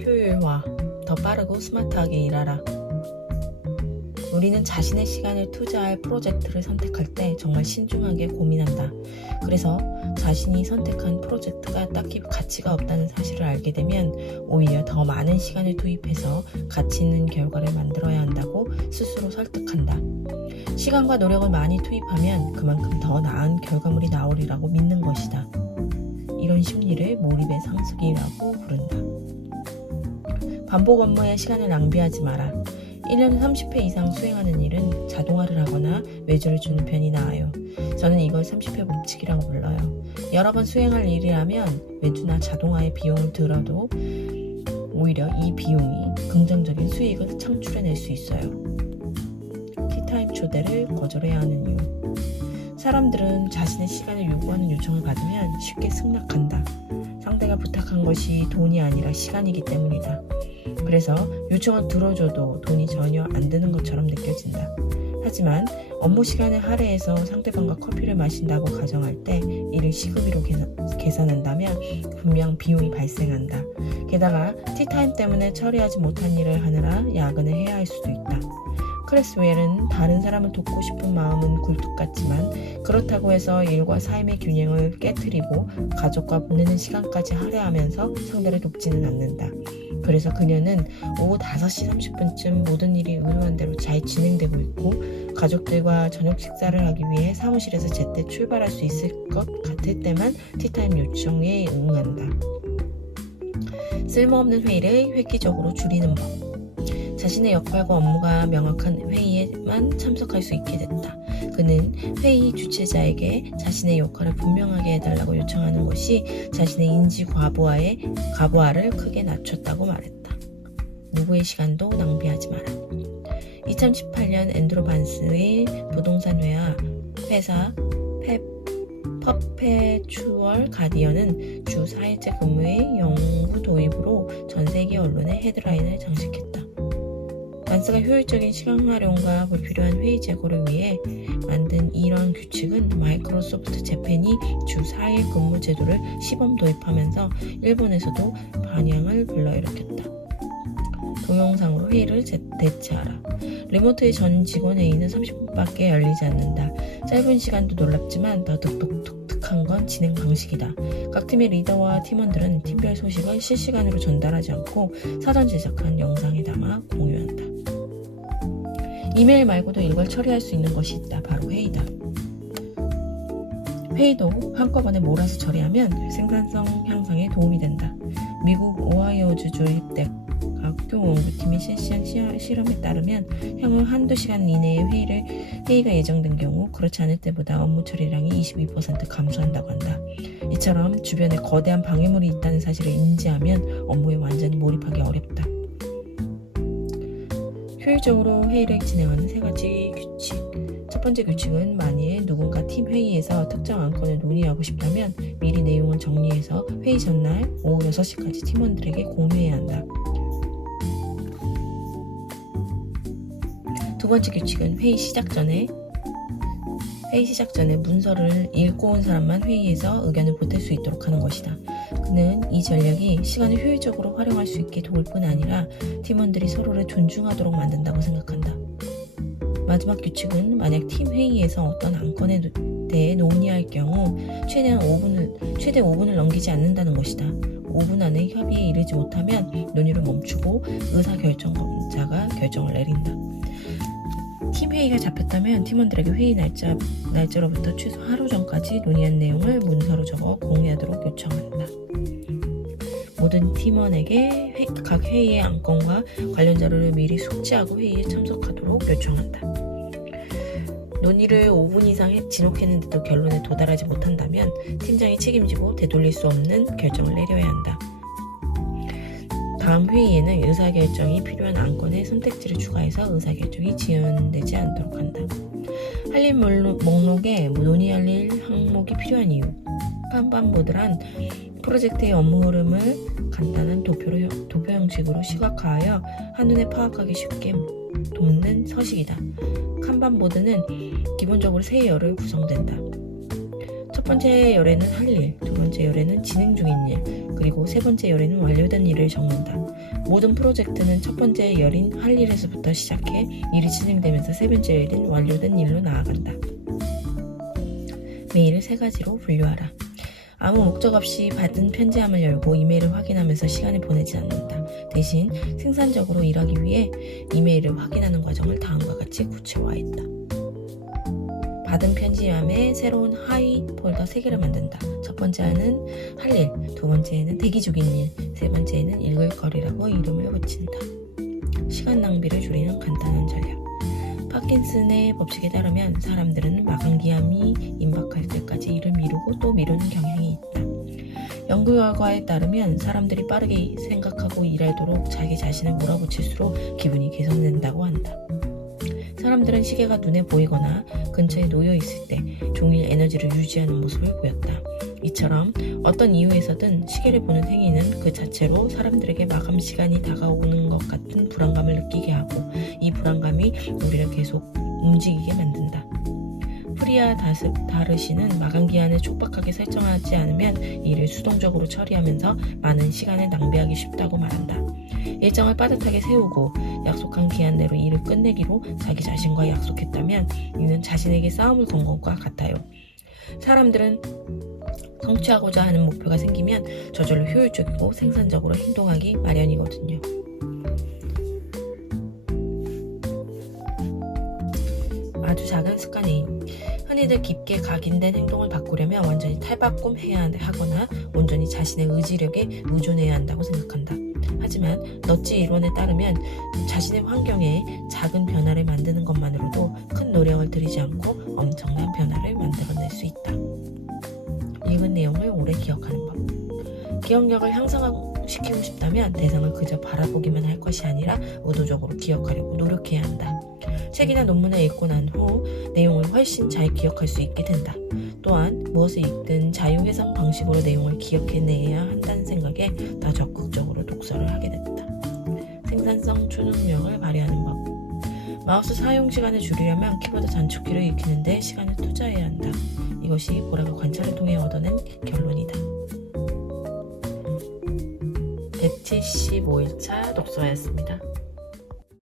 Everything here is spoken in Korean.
효율화, 더 빠르고 스마트하게 일하라. 우리는 자신의 시간을 투자할 프로젝트를 선택할 때 정말 신중하게 고민한다. 그래서 자신이 선택한 프로젝트가 딱히 가치가 없다는 사실을 알게 되면 오히려 더 많은 시간을 투입해서 가치 있는 결과를 만들어야 한다고 스스로 설득한다. 시간과 노력을 많이 투입하면 그만큼 더 나은 결과물이 나오리라고 믿는 것이다. 이런 심리를 몰입의 상승이라고 부른다. 반복 업무에 시간을 낭비하지 마라. 1년에 30회 이상 수행하는 일은 자동화를 하거나 외주를 주는 편이 나아요. 저는 이걸 30회 법칙이라고 불러요. 여러 번 수행할 일이라면 외주나 자동화의 비용을 들어도 오히려 이 비용이 긍정적인 수익을 창출해낼 수 있어요. 티타임 초대를 거절해야 하는 이유. 사람들은 자신의 시간을 요구하는 요청을 받으면 쉽게 승낙한다. 상대가 부탁한 것이 돈이 아니라 시간이기 때문이다. 그래서 요청을 들어줘도 돈이 전혀 안 드는 것처럼 느껴진다. 하지만 업무 시간을 할애해서 상대방과 커피를 마신다고 가정할 때 이를 시급으로 계산한다면 분명 비용이 발생한다. 게다가 티타임 때문에 처리하지 못한 일을 하느라 야근을 해야 할 수도 있다. 크레스웰은 다른 사람을 돕고 싶은 마음은 굴뚝 같지만 그렇다고 해서 일과 삶의 균형을 깨트리고 가족과 보내는 시간까지 할애하면서 상대를 돕지는 않는다. 그래서 그녀는 오후 5시 30분쯤 모든 일이 의도한 대로 잘 진행되고 있고 가족들과 저녁 식사를 하기 위해 사무실에서 제때 출발할 수 있을 것 같을 때만 티타임 요청에 응한다. 쓸모없는 회의를 획기적으로 줄이는 법. 자신의 역할과 업무가 명확한 회의에만 참석할 수 있게 됐다. 그는 회의 주최자에게 자신의 역할을 분명하게 해달라고 요청하는 것이 자신의 인지 과부하를 크게 낮췄다고 말했다. 누구의 시간도 낭비하지 마라. 2018년 앤드루 반스의 부동산 회사 퍼페추얼 가디언은 주 4일째 근무의 영구 도입으로 전 세계 언론의 헤드라인을 장식했다. 반스가 효율적인 시간 활용과 불필요한 회의 제거를 위해 만든 이런 규칙은 마이크로소프트 재팬이 주 4일 근무 제도를 시범 도입하면서 일본에서도 반향을 불러일으켰다. 동영상으로 회의를 대체하라. 리모트의 전 직원 회의는 30분밖에 열리지 않는다. 짧은 시간도 놀랍지만 더 독특한 건 진행 방식이다. 각 팀의 리더와 팀원들은 팀별 소식을 실시간으로 전달하지 않고 사전 제작한 영상에 담아 공유한다. 이메일 말고도 이걸 처리할 수 있는 것이 있다. 바로 회의다. 회의도 한꺼번에 몰아서 처리하면 생산성 향상에 도움이 된다. 미국 오하이오주 조립대학교 연구팀이 실시한 실험에 따르면 향후 한두 시간 이내에 회의가 예정된 경우 그렇지 않을 때보다 업무 처리량이 22% 감소한다고 한다. 이처럼 주변에 거대한 방해물이 있다는 사실을 인지하면 업무에 완전히 몰입하기 어렵다. 효율적으로 회의를 진행하는 3가지 규칙. 첫 번째 규칙은 만일 누군가 팀 회의에서 특정 안건을 논의하고 싶다면 미리 내용을 정리해서 회의 전날 오후 6시까지 팀원들에게 공유해야 한다. 두 번째 규칙은 회의 시작 전에 문서를 읽고 온 사람만 회의에서 의견을 보탤 수 있도록 하는 것이다. 그는 이 전략이 시간을 효율적으로 활용할 수 있게 도울 뿐 아니라 팀원들이 서로를 존중하도록 만든다고 생각한다. 마지막 규칙은 만약 팀 회의에서 어떤 안건에 대해 논의할 경우 최대 5분을 넘기지 않는다는 것이다. 5분 안에 협의에 이르지 못하면 논의를 멈추고 의사결정자가 결정을 내린다. 팀 회의가 잡혔다면 팀원들에게 회의 날짜로부터 최소 하루 전까지 논의한 내용을 문서로 적어 공유하도록 요청한다. 모든 팀원에게 각 회의의 안건과 관련 자료를 미리 숙지하고 회의에 참석하도록 요청한다. 논의를 5분 이상 지속했는데도 결론에 도달하지 못한다면 팀장이 책임지고 되돌릴 수 없는 결정을 내려야 한다. 다음 회의에는 의사결정이 필요한 안건의 선택지를 추가해서 의사결정이 지연되지 않도록 한다. 할 일 목록에 논의할 일 항목이 필요한 이유. 칸반보드란 프로젝트의 업무 흐름을 간단한 도표 형식으로 시각화하여 한눈에 파악하기 쉽게 돕는 서식이다. 칸반보드는 기본적으로 3열로 구성된다. 첫 첫 번째 열에는 할 일, 두 번째 열에는 진행 중인 일, 그리고 세 번째 열에는 완료된 일을 적는다. 모든 프로젝트는 첫 번째 열인 할 일에서부터 시작해 일이 진행되면서 세 번째 열인 완료된 일로 나아간다. 메일을 세 가지로 분류하라. 아무 목적 없이 받은 편지함을 열고 이메일을 확인하면서 시간을 보내지 않는다. 대신 생산적으로 일하기 위해 이메일을 확인하는 과정을 다음과 같이 구체화했다. 받은 편지함에 새로운 하이 폴더 3개를 만든다. 첫 번째는 할 일, 두 번째는 대기 중인 일, 세 번째는 읽을 거리라고 이름을 붙인다. 시간 낭비를 줄이는 간단한 전략. 파킨슨의 법칙에 따르면 사람들은 마감기한이 임박할 때까지 일을 미루고 또 미루는 경향이 있다. 연구 결과에 따르면 사람들이 빠르게 생각하고 일하도록 자기 자신을 몰아붙일수록 기분이 개선된다고 한다. 사람들은 시계가 눈에 보이거나 근처에 놓여 있을 때 종일 에너지를 유지하는 모습을 보였다. 이처럼 어떤 이유에서든 시계를 보는 행위는 그 자체로 사람들에게 마감 시간이 다가오는 것 같은 불안감을 느끼게 하고 이 불안감이 우리를 계속 움직이게 만든다. 프리아 다르시는 마감 기한을 촉박하게 설정하지 않으면 일을 수동적으로 처리하면서 많은 시간을 낭비하기 쉽다고 말한다. 일정을 빠듯하게 세우고 약속한 기한 내로 일을 끝내기로 자기 자신과 약속했다면 이는 자신에게 싸움을 건 것과 같아요. 사람들은 성취하고자 하는 목표가 생기면 저절로 효율적이고 생산적으로 행동하기 마련이거든요. 아주 작은 습관의 힘. 흔히들 깊게 각인된 행동을 바꾸려면 완전히 탈바꿈해야 하거나 온전히 자신의 의지력에 의존해야 한다고 생각한다. 하지만 넛지 이론에 따르면 자신의 환경에 작은 변화를 만드는 것만으로도 큰 노력을 들이지 않고 엄청난 변화를 만들어낼 수 있다. 읽은 내용을 오래 기억하는 법. 기억력을 향상시키고 싶다면 대상을 그저 바라보기만 할 것이 아니라 의도적으로 기억하려고 노력해야 한다. 책이나 논문을 읽고 난 후 내용을 훨씬 잘 기억할 수 있게 된다. 또한 무엇을 읽든 자유해석 방식으로 내용을 기억해내야 한다는 생각에 더 적극적으로 독서를 하게 됐다. 생산성 초능력을 발휘하는 법. 마우스 사용 시간을 줄이려면 키보드 단축키를 익히는데 시간을 투자해야 한다. 이것이 보라가 관찰을 통해 얻어낸 결론이다. 175일차 독서였습니다.